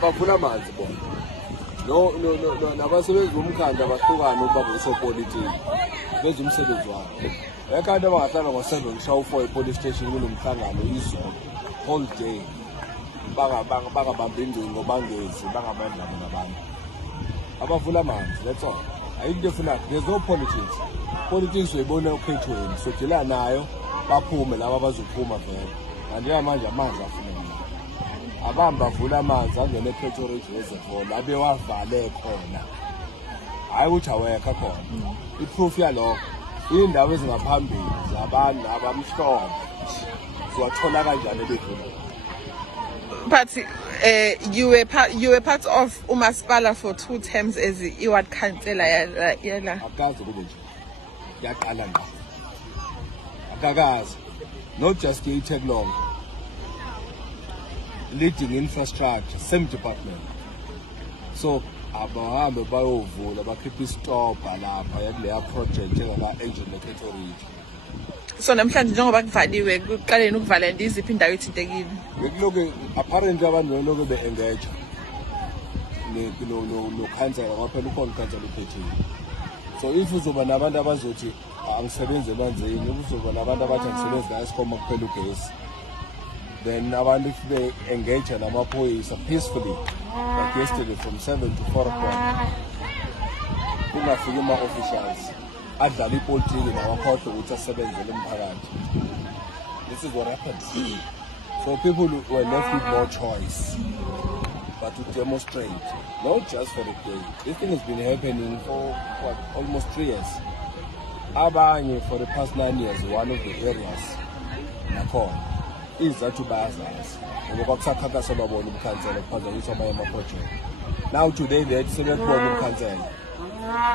bavula amanzi bona. No nabasebenzi bomkhanda bahlukana ukuba usopolitiki. Benza umsebenzi wabo. Ekhanda bangahlala ngo7 kushawa u4 epolice station kunomhlangano izolo whole day. Bangabambi ingcingo bangezi bangabandla nabantu. Abavula amanzi, that's all. Ayikho efuna, there's no politics. Politics uyibona ukhethweni, so dila nayo baphume laba bazophuma vele. Manje manje amanzi afuna. Abamba avula amanzi angene ePretoria Reservoir labe wavale khona. Hayi ukuthi awekho khona. Iproof yalokho indawo ezingaphambili zabantu abamhlophe. Siwathola kanjani bedlula? But you were part of uMasipala for 2 terms as iward councillor yala. Akazi kube nje. Yaqala nje. Akakazi. Not just take long. Leading infrastructure, same department. So abahambe bayovula bakhipha istopha lapha yakuleya project engaka engine ePretoria. So namhlanje njengoba kuvaliwe kuqaleni ukuvala iziphi indawo ethintekile. Bekuloke apparently abantu lokho be-engage no council ngaphela ukhona council ePretoria. So if uzoba nabantu abazothi angisebenze emanzini, uzoba nabantu abathi angisebenze la Eskom kuphela ugesi, then abantu if they engage namaphoyisa peacefully like yesterday from 7 to 4 o'clock kungafiki ama-officials adlala ipolitiki nawakhohlwe ukuthi asebenzele umphakathi. This is what happens. So people were left with no choice but to demonstrate, not just for the day. This thing has been happening for what, almost 3 years. Abanye for the past 9 years, one of the areas nakhona isizathu bayazazi ngoba kusakhankasa babona umkhansela ukuphazanyiswa amanye ama-project. Now today they sebekhona umkhansela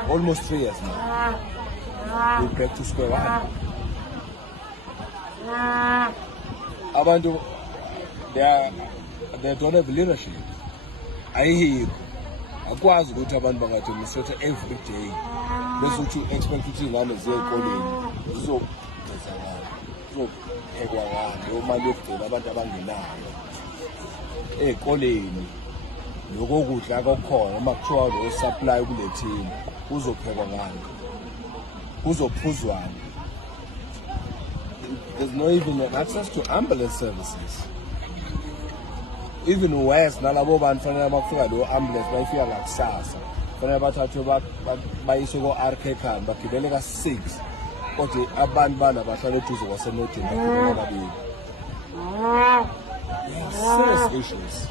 almost 3 years now. We're back to square one. Abantu they don't have leadership. Ayikho. Akwazi ukuthi abantu bangademonstrate every day. Bese uthi expect ukuthi ingane ziye ekoleni zizogenza ngani. Zizophekwa ngani imali yokugcina abantu abangenayo. Ekoleni lokudla kokhona uma kuthiwa lo supply kule team kuzophekwa ngani. Kuzophuzwana. There's no even access to ambulance services. Even worse, nalabo bantu fanele bakufika lo ambulance bayifika ngakusasa. Fanele bathathwe bayiswe ko-RK Khan bagibele ka6. Kodwa abantu bana bahlala eduze kwasenodini bagibele kabili. Serious issues.